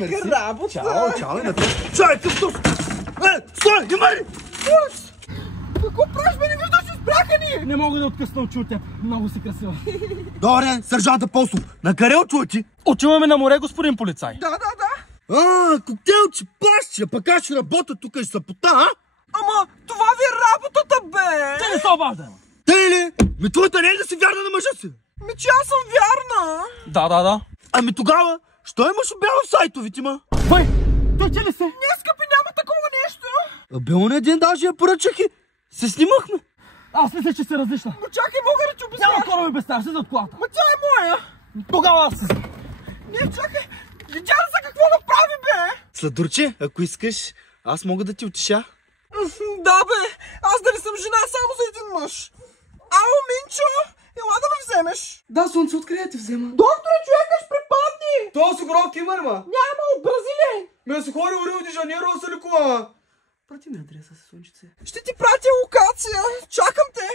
Лека работа! Чао, чао и на теб. Чай, къв тук! Стой, има ли? Какво правиш, бе? Не виждаш, че спряха ни! Не мога да откъсна очи от теб. Много си красива. Добре, сержант Апостол. На къде отивате? Отиваме на море, господин полицай. Да. Коктейлче, плащи, пък аз ще работя тук и сапота, а? Ама, това ви е работата, бе! Те не се обажда. Тъй ли? Ми твоята не е да си вярна на мъжа си. Че аз съм вярна! Да. Ами тогава, що имаш обява в сайтовите, ма? Бай, той че ли се? Не, скъпи, няма такова нещо! Бе, оня ден даже я поръчах и се снимахме. Аз мисля, че се различна. Но чакай, мога да ти обясня! Няма кора ми без тази от колата. Ма тя е моя! Тогава аз се. Не, чакай! Видя ли за какво направи, бе? Сладурче, ако искаш, аз мога да ти утеша. Да, бе! Аз да не съм жена само за един мъж! Ало, Минчо! Ела да ме вземеш! Да, слънце, откъде те взема? Докторе, човекаш, припадни! Това осигуровки има ли, ма? Няма, от Бразилия! Ме се хори в Рио де Жанейро да се лекува. Прати ми адреса си, слънчице. Ще ти пратя локация! Чакам те!